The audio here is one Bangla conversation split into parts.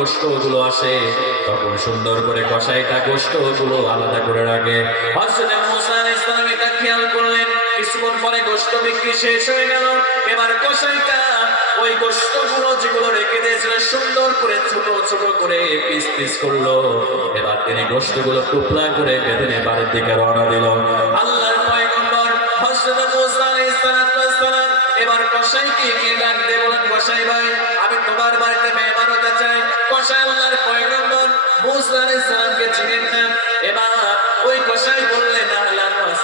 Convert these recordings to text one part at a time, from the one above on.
গোস্তগুলো আসে, তখন সুন্দর করে কষাইটা গোস্তগুলো আলাদা করে রাখে। খেয়াল করলেন, কিছুক্ষণ পরে গোস্ত বিক্রি শেষ হয়ে গেল। এবার কষাইটা ওই যেগুলো রেখে দিয়েছিল, সুন্দর করে ছোট ছোট করে পিস পিস করল। এবার তিনি গোস্তগুলো টুকরা করে বেঁধে বাড়ির দিকে রওনা দিল। আল্লাহর পয়গম্বর এবার কসাইকে গিয়ে ডাক দিয়ে বলেন, কসাই ভাই, আমি তোমার বাড়িতে মেহমান হতে চাই। কসাই আল্লাহর পয়গম্বর মুসা আলাইহিস সালামকে চিনেন না এবার ওই কসাই বললেন আহলান ওয়া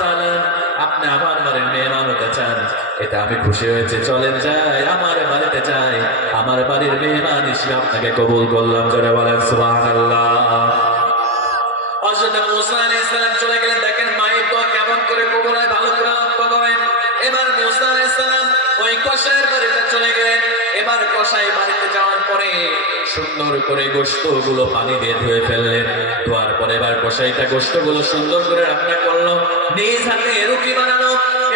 আপনি আমার বাড়ির মেহমান হতে চান। এটা আমি খুশি হয়েছে। চলেন যাই, আমার বাড়িতে যাই। আমার বাড়ির মেহমান হিসেবে আপনাকে কবুল করলাম। জোরে বলেন, সুবহানাল্লাহ। হযরত মুসা আলাইহিস সালাম চলে গেলেন দেখেন মায়ের দোয়া কেমন করে কবুল হয় ভালো করে লক্ষ্য করেন এবার মুসা আলাইহিস বাড়িতে চলে গেলেন। এবার কসাই বাড়িতে যাওয়ার পরে সুন্দর করে গোশতগুলো পানি দিয়ে ধুয়ে ফেললেন। ধোয়ার পরে এবার কসাইটা গোশতগুলো সুন্দর করে রান্না করল, নিজ হাতে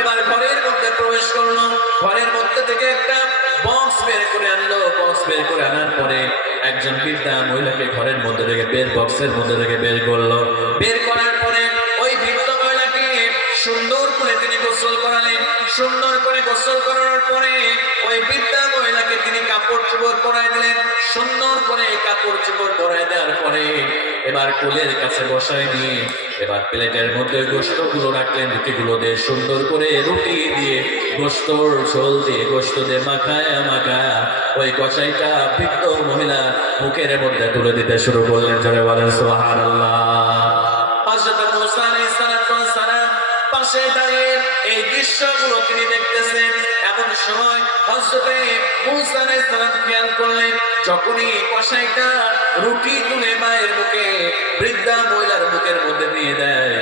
এবার ঘরের মধ্যে প্রবেশ করল। ঘরের মধ্যে থেকে একটা বক্স বের করে আনলো। বক্স বের করে আনার পরে একজন বৃদ্ধা মহিলাকে ঘরের মধ্যে থেকে বের বক্সের মধ্যে থেকে বের করল। বের করার পরে সুন্দর করে তিনি গোসল করালেন। সুন্দর করে গোসল করানোর পরে ওই বৃদ্ধা মহিলাকে তিনি কাপড় চোপড় পরাই দিলেন। সুন্দর করে কাপড় চোপড় পরাই দেওয়ার পরে এবার কুলের কাছে বসায় নিয়ে এবার প্লেটের মধ্যে গোস্তগুলো রাখলেন, রুটিগুলো দিয়ে সুন্দর করে রুটি দিয়ে গোস্তর ঝোল দিয়ে গোস্ত দিয়ে মাখায় মাখায় ওই কষাইটা বৃদ্ধ মহিলা মুখের মধ্যে তুলে দিতে শুরু করলেন। জোরে বলেন, সুবহানাল্লাহ। পাশে দাঁড়িয়ে এই দৃশ্যগুলো তিনি দেখতেছেন। এমন সময় হযরতে মুসা আলাইহিস সালাম খেয়াল করলেন, যখনই কসাইটা রুটি তুলে মায়ের মুখে, বৃদ্ধা মহিলার মুখের মধ্যে নিয়ে দেয়।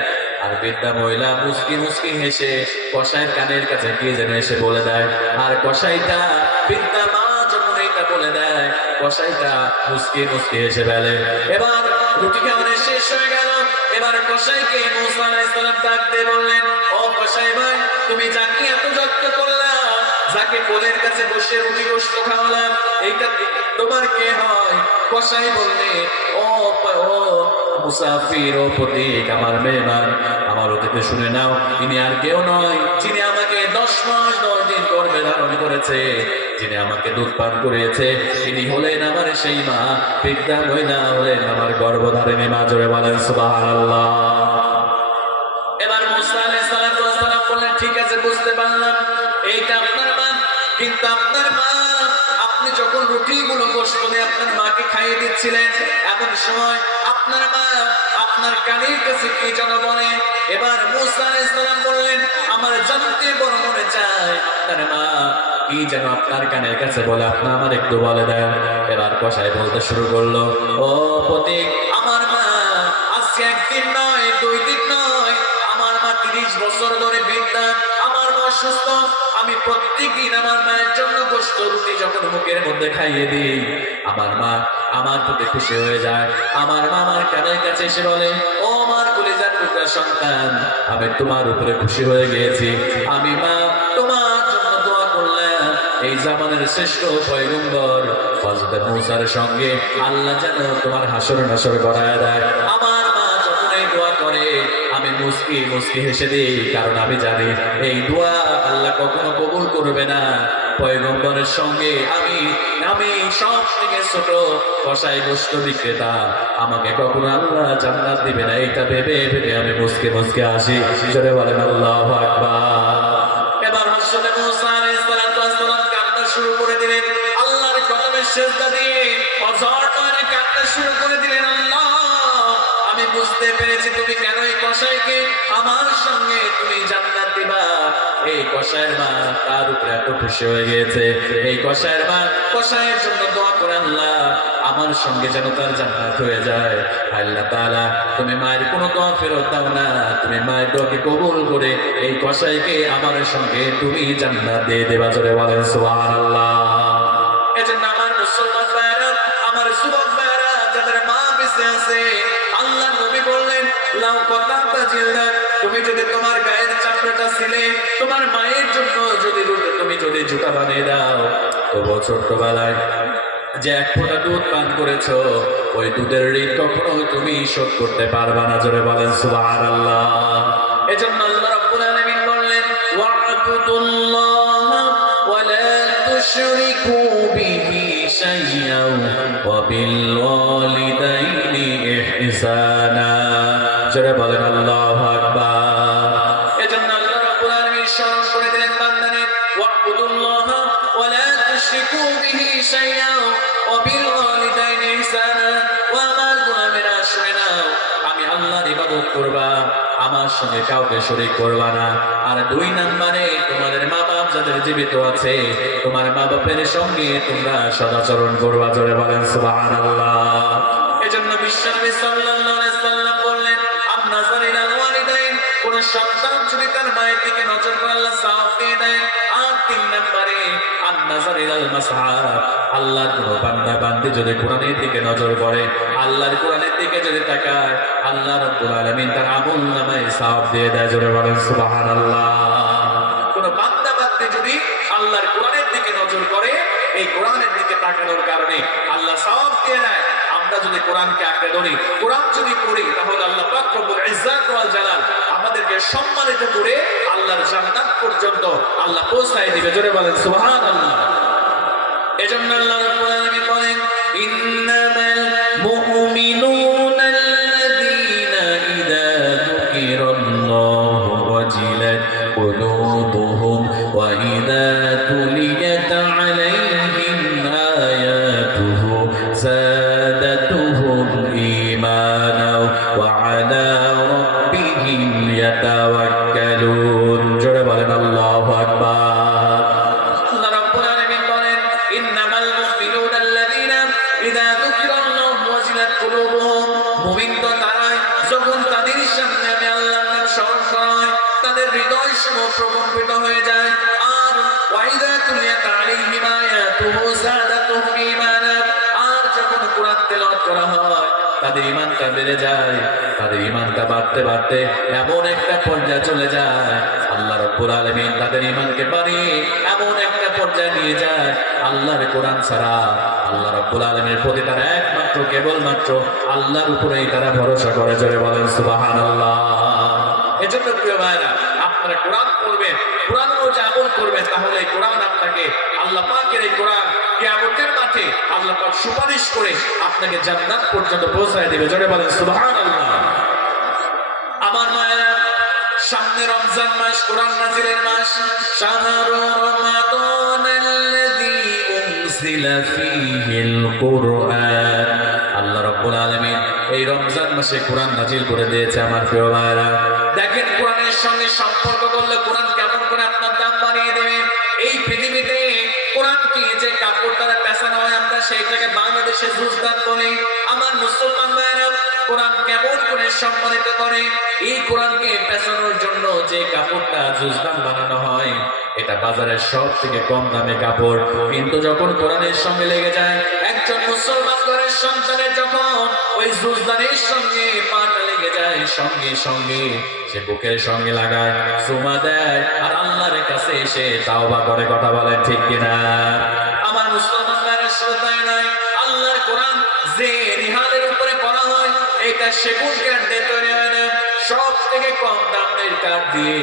আর বৃদ্ধা মহিলা মুসকি মুসকি হেসে কসাইয়ের কানের কাছে গিয়ে যেন এসে বলে দেয়, আর কসাইটা, বৃদ্ধা মা যখন এটা বলে দেয়, কসাইটা মুসকি মুসকি হেসে ফেলে। এবার রুটি খাওয়ানো শেষ হয়ে কসাইকে মুসা আলাইহিস সালাম ডাক বললেন, ও কসাই ভাই, তুমি যাকে এত যত্ন করলা, যাকে কোলের কাছে বসে রুটি গোস্ত খাওয়ালাম এইটা তোমার কে হয়? কসাই বললে ও ও মুসাফির, ও পথিক, আমার মেহমান। অতিথি শুনে নাও তিনি আর কেউ নয়, যিনি আমাকে দশ মাস, দশ দিন গর্ভে ধারণ করেছে, যিনি আমাকে দুধ পান করিয়েছে, তিনি হলেন আমার সেই মা বৃদ্ধা মহিলা হলেন আমার গর্ভধারিণী মা জোরে বলেন, সুবহানাল্লাহ। এবার মুসা বললেন ঠিক আছে, বুঝতে পারলাম, এইটা আপনার মা, কিন্তু আপনার মা, আপনি যখন রুটিগুলো দিয়ে আপনার মাকে খাইয়ে দিচ্ছিলেন, এমন সময় আপনার মা আপনার কানের কাছে কি বলে? এবার মুসা ইসলাম বললেন, আমার জানতে বড় মনে চায় আপনার মা। কি যেন আপনার কানের কাছে বলে? আমার একটু বলে দেন। এবার কষায় বলতে শুরু করল, ও প্রতীক আমার মা, আজকে একদিন নয়, দুই দিন নয়, আমার মা তিরিশ বছর ধরে বিদ্যান আমার মা সুস্থ আমি প্রত্যেকদিন আমার মায়ের জন্য গোস্ত রুটি যখন মুখের মধ্যে খাইয়ে দিই। আমার মা আমার প্রতি খুশি হয়ে যায়। আমার মা আমার কানের কাছে এসে বলে, ও আমার কলিজার টুকরা সন্তান, আমি তোমার উপরে খুশি হয়ে গিয়েছি। আমি মা, তোমার জন্য দোয়া করলাম। এই জামানের শ্রেষ্ঠ পয়গম্বর হযরত মূসার সঙ্গে আল্লাহ যেন তোমার হাসর নাসর করায় দেয়। মুস্কি মুস্কি হেসে দিই, কারণ আমি জানি এই দোয়া আল্লাহ কখনো কবুল করবে না। পয়গম্বরের সঙ্গে আমি আমি সব থেকে ছোট কষাই গোষ্ঠ বিক্রেতা। আমাকে কখনো আল্লাহ জান্নাত দিবে না এটা ভেবে ভেবে আমি মুসকে মুসকে আসি জোরে বলেন, আল্লাহ আকবার। আমি বুঝতে পেরেছি তুমি কেন কসাইকে আমার সঙ্গে তুমি জান্নাত দিবা। এই কসাইয়ের মা তার উপরে এত খুশি হয়ে গিয়েছে। এই কসাইয়ের মা, কসাইয়ের জন্য দোয়া করে আল্লাহ, আমার সঙ্গে যেন তার জান্নাত হয়ে যায়। আল্লাহ তাআলা, তুমি মায়ের কোনো দোয়া ফেরত দাও না। তুমি মায়ের দোয়াকে কবুল করে এই কসাইকে আমার সঙ্গে তুমি জান্নাত দিয়ে দেবা জোরে বলেন, সুবহানাল্লাহ। এজন্য আমার মুসলমান ভাইরা আমার যুবক ভাইরা যাদের মা বেঁচে আছে বললেন লাউ কতাতা তুমি যদি তোমার গায়ের চামড়াটা ছিলে, তোমার মায়ের জন্য যদি তুমি যদি জুতা বানিয়ে দাও তবু ছোট্টবেলায় যে এক ফোঁটা দুধ পান করেছ, ওই দুধের ঋণ কখনো তুমি শোধ করতে পারবা না, জোরে বলেন, সুবহানাল্লাহ। এজন্য আল্লাহ রাব্বুল আলামিন বললেন, ওয়া'বুদুল্লাহ ওয়া লা তুশরিকু বিহি শাইয়্যান ওয়া বিল ওয়ালিদাইনি ইহসানা। জোরে বলেন, আল্লাহু আমার সঙ্গে কাউকে শরীক করবা না। আর দুই নম্বরে, তোমাদের মা বাপ যাদের জীবিত আছে, তোমার মা বাপের সঙ্গে তোমরা সদাচরণ করবা, জোরে বলেন, সুবহানাল্লাহ। এজন্য বিশ্বনবী সাল্লাল্লাহু কোন সন্তান যদি তার মায়ের দিকে নজর আল্লাহ সাফ দিয়ে দেয়, আর তিন নম্বরে আল্লাহর কোন বান্দা বান্দি যদি কোরআনের দিকে নজর করে, আল্লাহর কোরআনের দিকে যদি তাকায়, আল্লাহ রাব্বুল আলামিন তার আমল নামায় সাফ দিয়ে দেয়, জোরে বলেন সুবহানাল্লাহ। কোন বান্দা বান্দি যদি আল্লাহর কোরআনের দিকে নজর করে, এই কোরআনের দিকে তাকানোর কারণে আল্লাহ সওয়াব দিয়ে দেয় আমরা যদি কোরআনকে আঁকড়ে ধরি, কোরআন যদি পড়ি, তাহলে আল্লাহ জালাল আমাদেরকে সম্মানিত করে আল্লাহর জান্নাত পর্যন্ত আল্লাহ পৌঁছায় দিবে। জোরে বলেন, সুবহানাল্লাহ। এজন্য আল্লাহ রাব্বুল বলেন ইন্নামাল তাদের হৃদয় সমূহ প্রকম্পিত হয়ে যায়। আর ওয়াইদা যাদাতুহুম ঈমানা। আর যখন তেলাওয়াত করা হয়, তাদের ইমানটা বেড়ে যায়। তাদের ইমানটা বাড়তে বাড়তে এমন একটা পর্যায়ে চলে যায়। আল্লাহ রব্বুল আলামিন তাদের ইমানকে এমন একটা পর্যায়ে নিয়ে যায়। আল্লাহর কোরআন ছাড়া আল্লাহ রব্বুল প্রতি তারা একমাত্র কেবলমাত্র আল্লাহর উপরেই তারা ভরসা করে। জোরে বলেন সুবহানাল্লাহ। এজন্য প্রিয় ভাইরা আপনারা কোরআন পড়বেন, কোরআন অনুযায়ী আমল করবেন, তাহলে এই কোরআন আপনাকে আল্লাহ পাকের এই কোরআন কিয়ামতের মাঠে আল্লাহ পাক সুপারিশ করে আপনাকে জান্নাত পর্যন্ত পৌঁছায় দেবে। বলেন আমার সামনে রমজান মাস, কোরআন নাজিরের মাস। রমাদান আল্লাযী উনজিলা ফীহিল আল্লাহ রাব্বুল আলামিন এই রমজান মাসে কোরআন নাজিল করে দিয়েছে আমার প্রিয় ভাইরা দেখেন কোরআনের সঙ্গে সম্পর্ক করলে কোরআন কেমন করে আপনার দাম বাড়িয়ে দেবে? এই পৃথিবীতে কোরআনকে যে কাপড় দ্বারা পেছানো হয় আমরা সেইটাকে বাংলাদেশে জুজদান বলি। আমার মুসলমান ভাইরা কোরআন কেমন করে সম্মানিত করে? এই কোরআনকে পেছানোর জন্য যে কাপড়টা জুজদান বানানো হয়, এটা বাজারের সব থেকে কম দামে কাপড়। কিন্তু যখন কোরআনের সঙ্গে লেগে যায় একজন মুসলমান ঘরের সন্তানের যখন ওই জুজদানের সঙ্গে পাটা লেগে যায়, সঙ্গে সঙ্গে সে বুকের সঙ্গে লাগায়, সুমা দেয়, আর আল্লাহর কাছে এসে তাওবা করে কথা বলেন, ঠিক কিনা? আমার মুসলমান ভাইরা শ্রোতায় নাই আল্লাহর কোরআন যে রিহালের উপরে পড়া হয়, এটা সেগুন দিয়ে তৈরি হয় না। সব থেকে কম দামের কাঠ দিয়ে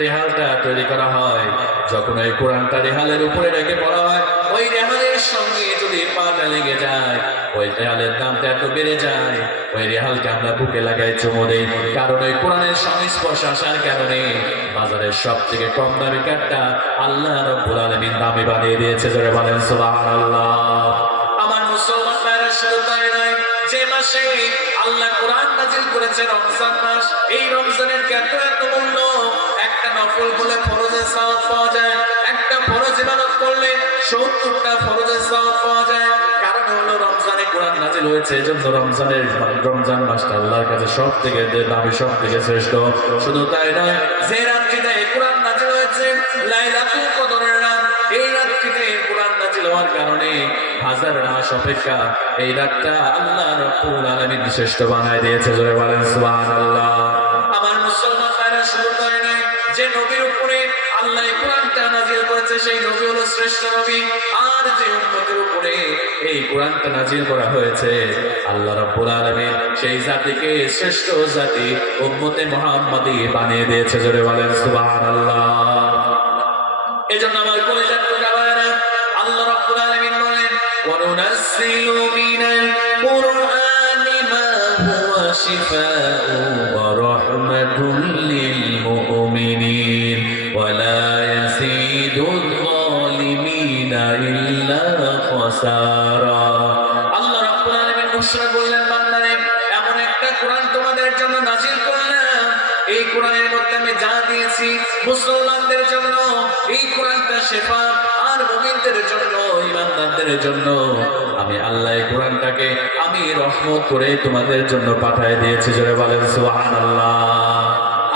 রেহালটা তৈরি করা হয়। যখন ওই কোরআনটা রেহালের উপরে রেখে পড়া হয়, ওই রেহালের সঙ্গে যদি পাটা লেগে যায়, ওই রেহালের দামটা এত বেড়ে যায়। ওই রেহালকে আমরা বুকে লাগাই চুমো দেই, কারণ ওই কোরআনের সংস্পর্শ আসার কারণে বাজারের সব থেকে কম দামি কাঠটা আল্লাহ রব্বুল আলামিন দামে বানিয়ে দিয়েছে, জোরে বলেন সুবহানাল্লাহ। আমার মুসলমান শুধু তাই নয়, যে মাসে আল্লাহ কোরআন নাজিল করেছে রমজান মাস, এই রমজানের এত এত মূল্য? নফল বলে ফরজের সওয়াব পাওয়া যায়। একটা ফরজ ইবাদত করলে সত্তরটা ফরজের সওয়াব পাওয়া যায়। কারণ হলো রমজানে কোরআন নাজিল হয়েছে এজন্য রমজানের রমজান মাসটা আল্লাহর কাছে সব থেকে দামি সব থেকে শ্রেষ্ঠ। শুধু তাই নয়, যে রাত্রিতে এই কোরআন নাজিল হয়েছে, লাইলাতুল কদরের রাত, এই রাত্রিতে কোরআন নাজিল হওয়ার কারণে হাজার মাস অপেক্ষা এই রাতটা আল্লাহ রব্বুল আলামিন শ্রেষ্ঠ বানায় দিয়েছে। জোরে বলেন, সুবহানাল্লাহ। নবীর উপরে আল্লাহ কোরআনটা নাজিল করেছে, সেই নবী হলো শ্রেষ্ঠ নবী। আর যে উম্মতের উপরে এই কোরআনটা নাজিল করা হয়েছে, আল্লাহ রাব্বুল আলামিন সেই জাতিকে শ্রেষ্ঠ জাতি উম্মতে মুহাম্মাদি বানিয়ে দিয়েছে, জোরে বলেন সুবহানাল্লাহ। এজন্য আমার কলেজার টুকা ভাইরা আল্লাহ রাব্বুল আলামিন বলেন ওয়ানুনাজ্জিলু মিনাল কুরআনি মা হুয়া শিফাউন ওয়া রাহমাতুল দিয়েছি মুসলমানদের জন্য, এই কোরআনটা শেফা আর মুমিনদের জন্য, ইমানদারদের জন্য। আমি আল্লাহ কোরআনটাকে, আমি রহমত করে তোমাদের জন্য পাঠিয়ে দিয়েছি, জোরে বলেন, সুবহানাল্লাহ।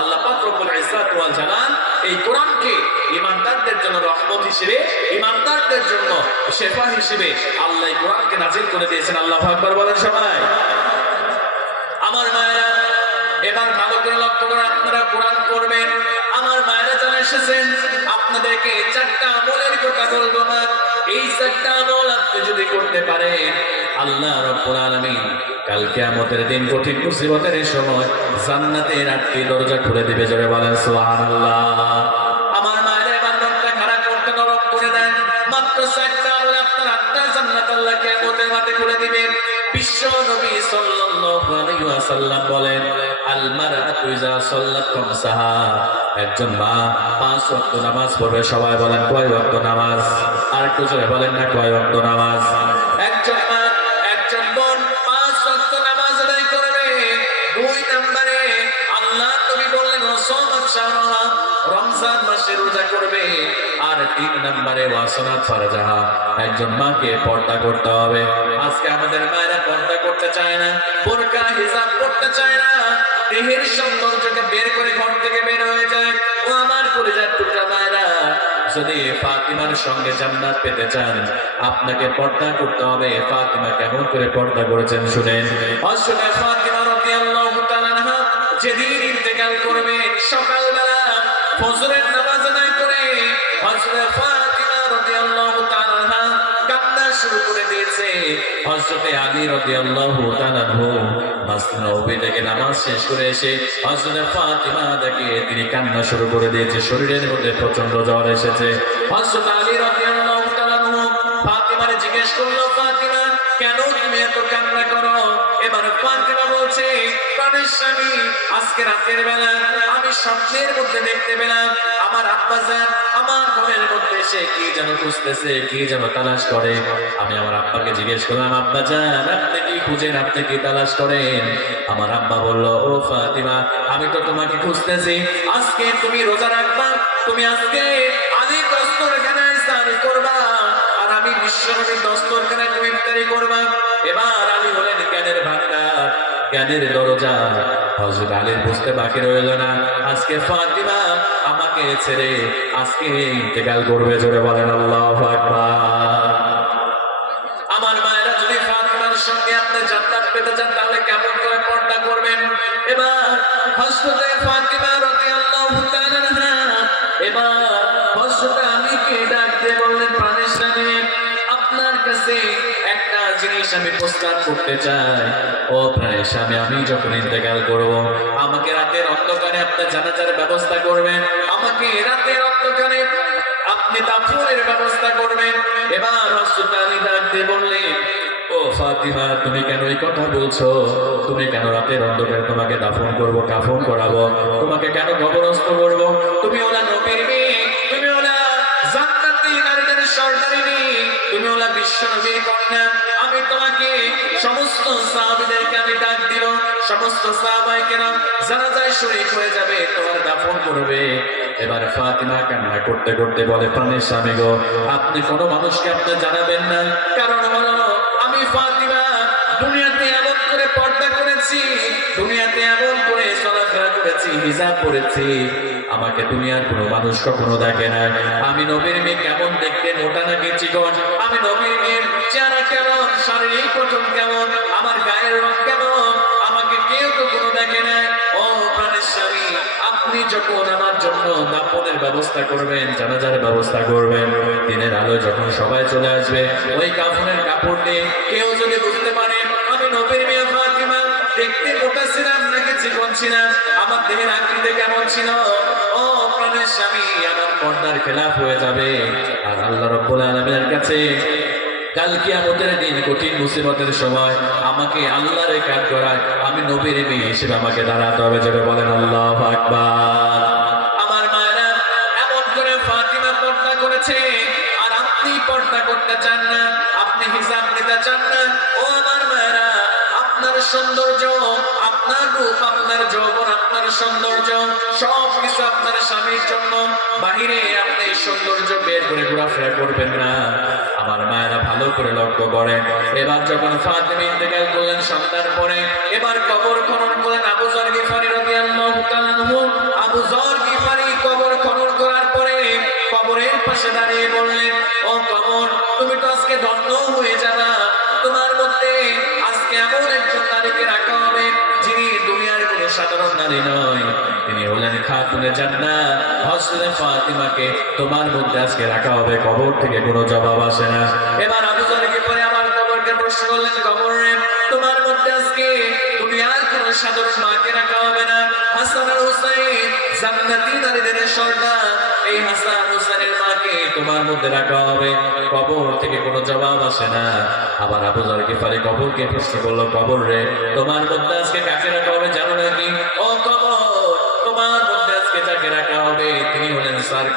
আল্লাহ রব্বুল ইজ্জাত ওয়াল জালাল এই কোরআনকে ইমানদারদের জন্য রহমত হিসেবে, ইমানদারদের জন্য শেফা হিসেবে আল্লাহ কোরআনকে নাজিল করে দিয়েছেন। আল্লাহ আকবার বলেন সবাই। আমার মায়েরা, এবার ভালো করে আপনারা কোরআন করবেন আমার মায়েরা জানা এসেছেন, আপনাদেরকে চারটা আমলের কথা বলব না এই চারটা আমল আপনি যদি করতে পারেন, আল্লাহ রব্বুল আলামিন কালকে আমাদের দিন কঠিন মুসিবতের সময় জান্নাতের আটটি দরজা খুলে দিবে, জোরে বলেন, সুবহানাল্লাহ। আমার মায়েরা এবার খারাপ করতে নরম করে দেন। মাত্র চারটা আমলে আপনার আত্মার জান্নাত আল্লাহ কিয়ামতের মাঠে খুলে দিবেন বিশ্ব নবী সাল্লাল্লাহু ওয়াসাল্লাম বলেন আর রমজান মাসে রোজা করবে। আর তিন নম্বরে একজন মাকে পর্দা করতে হবে। আজকে আমাদের মায়েরা পর্দা করতে চায় না, বোরকা হিসাব করতে চায় না, দেহের সৌন্দর্যকে বের করে ঘর থেকে বের হয়ে যায়। ও আমার কলিজার টুকরা মায়েরা। যদি ফাতিমার সঙ্গে জান্নাত পেতে চান, আপনাকে পর্দা করতে হবে। ফাতিমা কেমন করে পর্দা করেছেন শুনেন। ফাতিমা যেদিন ইন্তেকাল করবেন সকালবেলা ফজরের নামাজ করে শুরু করে দিয়েছে হজরতে দিয়েছে, শরীরের মধ্যে প্রচণ্ড জ্বর এসেছে। জিজ্ঞেস করল, ফাতিমা, কেন তুমি এত কান্না করো? এবার ফাতিমা বলছে, প্রাণের স্বামী, আজকে রাতের বেলা আমি স্বপ্নের মধ্যে দেখতে পেলাম, আমার আব্বাজান আমার ঘরের মধ্যে সে কি যেন খুঁজতেছে, কি যেন তালাশ করে। আমি আমার আব্বাকে জিজ্ঞেস করলাম আব্বাজান আপনি কি খুঁজেন? আপনি কি তালাশ করেন? আমার আব্বা বলল, ও ফাতিমা, আমি তো তোমাকে খুঁজতেছি। আজকে তুমি রোজা রাখবা, তুমি আজকে আদি দস্তরখানায় স্নান করবা আমি বিশ্বনবীর দস্তরখানায় তুমি ইফতারি করবা। এবার আলী হলেন জ্ঞানের ভান্ডার জ্ঞানের দরজা। হযরত আলীর বুঝতে বাকি রইল না। আজকে ফাতিমা আমাকে ছেড়ে আজকে ইন্তেকাল করবে জোরে বলেন আল্লাহু আমার মায়েরা যদি ফাতিমার সঙ্গে আপনি জান্নাত পেতে চান, তাহলে কেমন করে পর্দা করবেন? এবার হযরতে ফাতিমা রাদিয়াল্লাহু তাআলা এবার হযরত আলীকে ডাক দিয়ে বললেন, প্রাণের কাছে একটা জিনিস আমি প্রস্তাব করতে চাই। ও প্রাণের স্বামী, আমি যখন ইন্তেকাল করব, আমাকে রাতের অন্ধকারে আপনার জানাজার ব্যবস্থা করবেন। আমাকে রাতের অন্ধকারে আপনি দাফনের ব্যবস্থা করবেন। এবার হযরত আলী ডাক দিয়ে বললেন, ও ফাতিমা, তুমি কেন এই কথা বলছো? তুমি কেন রাতের অন্ধকারে তোমাকে দাফন করব, কাফন করাবো? তোমাকে কেন কবরস্থ করব? তুমি ওলা নবীর মেয়ে, তুমি ওলা জান্নাতি নারীদের তুমি ওলা বিশ্ব নবীর আমি তোমাকে সমস্ত সাহাবীদেরকে আমি ডাক সমস্ত যারা যায় হয়ে যাবে, তোমার দাফন করবে। এবার ফাতিমা কান্না করতে করতে বলে, প্রাণের স্বামী গো, আপনি কোনো মানুষকে আপনি জানাবেন না। কারণ হলো, আমি ফাতিমা দুনিয়াতে এমন করে পর্দা করেছি, দুনিয়াতে এমন করে চলাফেরা করেছি, হিজাব করেছি আমাকে দুনিয়ার কোনো মানুষ কখনো দেখে না। আমি নবীর মেয়ে কেমন দেখতে, মোটা নাকি চিকন? আমি নবীর মেয়ের চেহারা কেমন, শারীরিক গঠন কেমন, আমার গায়ের রং কেমন? আমাকে কেউ তো কোনো দেখে না। ও প্রাণের স্বামী, আপনি যখন আমার জন্য দাপনের ব্যবস্থা করবেন, জানাজার ব্যবস্থা করবেন, দিনের আলো যখন সবাই চলে আসবে, ওই কাফনের কাপড় দিয়ে কেউ যদি বুঝতে পারে, আমি নবীর মেয়ে দেখতে মোটা ছিলাম নাকি চিকন ছিলাম? আমার দেহের আকৃতি কেমন ছিল? ও, প্রাণের স্বামী, আমার পর্দার খেলাফ হয়ে যাবে। আর আল্লাহ রব্বুল আলমের কাছে কাল কিয়ামতের দিন কঠিন মুসিবতের সময় আমাকে আল্লাহর কাজ করায়, আমি নবীর মেয়ে হিসেবে আমাকে দাঁড়াতে হবে যেটা বলেন আল্লাহ আকবার। আমার মায়েরা এমন করে ফাতিমা পর্দা করেছে, আর আপনি পর্দা করতে চান না, আপনি হিসাব নিতে চান না সৌন্দর্য, আপনার রূপ, আপনার যৌবন, আপনার সৌন্দর্য সব কিছু আপনার স্বামীর জন্য। বাহিরে আপনি সৌন্দর্য বের করে ঘোরাফেরা করবেন না। আমার মায়েরা ভালো করে লক্ষ্য করেন। এবার যখন ফাতিমা ইন্তেকাল করলেন সন্তান পরে, এবার কবর খনন করলেন আবু জর গিফারি রাদিয়াল্লাহু তাআলা আবু জর গিফারি কবর খনন করার পরে কবরের পাশে দাঁড়িয়ে বললেন, ও কবর, তুমি তো আজকে ধন্য হয়ে যাবা। আজকে এমন একজন নারীকে রাখা হবে যিনি দুনিয়ার কোনো সাধারণ নারী নয়। তিনি হলেন খাতুনে জান্নাত হযরত ফাতিমাকে তোমার মধ্যে আজকে রাখা হবে। কবর থেকে কোনো জবাব আসে না। এবার আবু জারকে পরে করলেন কবরে তোমার মধ্যে আজকে সাধারণ মাকে রাখা হবে না। হাসান হুসাইন, জান্নাতি নারীদের এই হাসান হুসাইনের মাকে তোমার মধ্যে রাখা হবে। কবর থেকে কোনো জবাব আসে না। আবার আবু জর গিফারি কবরকে প্রশ্ন করল, কবর রে, তোমার মধ্যে আজকে কাকে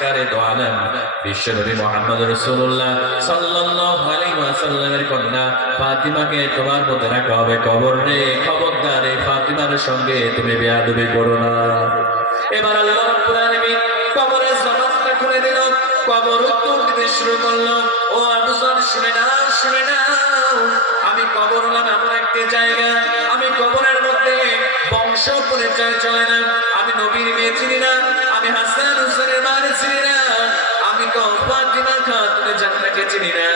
হলেন দোয়া নেন বিশ্বনবী মোহাম্মদ রাসূলুল্লাহ সাল্লাল্লাহু আলাইহি ওয়াসাল্লামের কন্যা ফাতিমাকে তোমার মধ্যে রাখা হবে কবর রে, খবরদার এই ফাতিমার সঙ্গে তুমি বেয়াদবি করো না। এবার আল্লাহ রাব্বুল আলামিন কবরের জবাবটা খুলে দিল। কবর উত্তর শুরু করল। ও আবুজার শুনে না শুনে না আমি কবর হলাম এমন একটি জায়গা। আমি কবরের মধ্যে বংশ পরিচয় চলে না। আমি নবীর মেয়ে চিনি না। আমি হাসান হুসেনের মানে চিনি না। আমি ফাতিমা খাতুনে জান্নাকে চিনি না।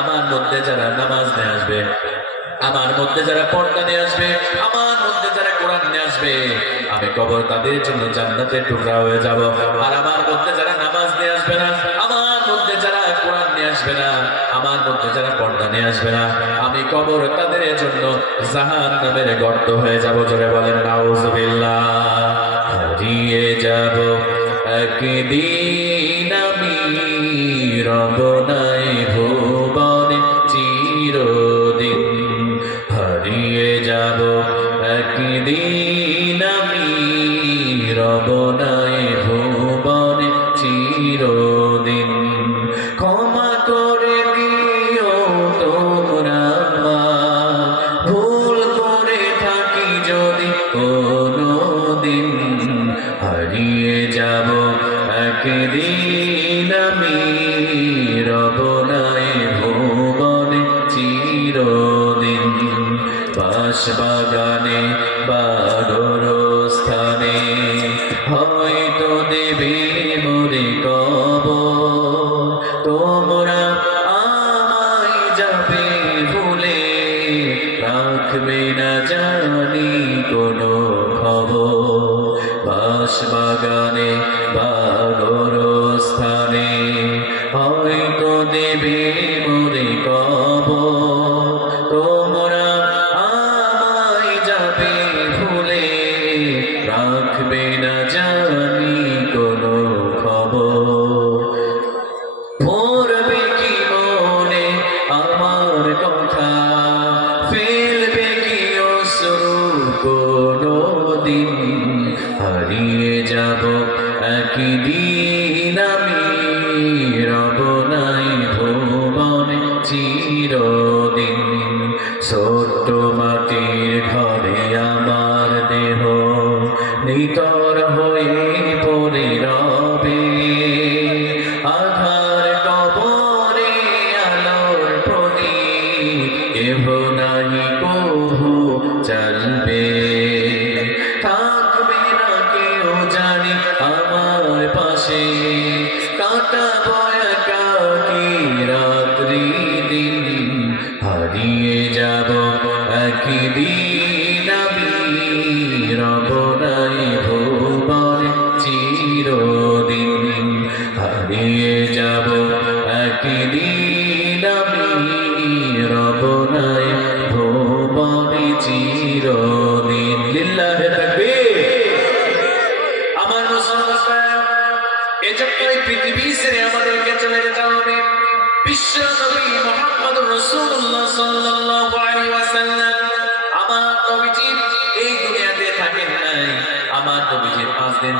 আমার মধ্যে যারা নামাজ নিয়ে আসবে, আমার মধ্যে যারা পর্দা নিয়ে আসবে, আমার মধ্যে যারা কোরআন নিয়ে আসবে, আমি কবর তাদের জন্য জান্নাতের টুকরা হয়ে যাব। আর আমার মধ্যে যারা আসবে না। আমার মধ্যে যারা পর্দা নিয়ে আসবে না, আমি কবর তাদের জন্য জাহান নামের গর্ত হয়ে যাব, জোরে বলেন, নাউজুবিল্লাহ। হারিয়ে যাব একদিন। হারিয়ে যাব একদিন।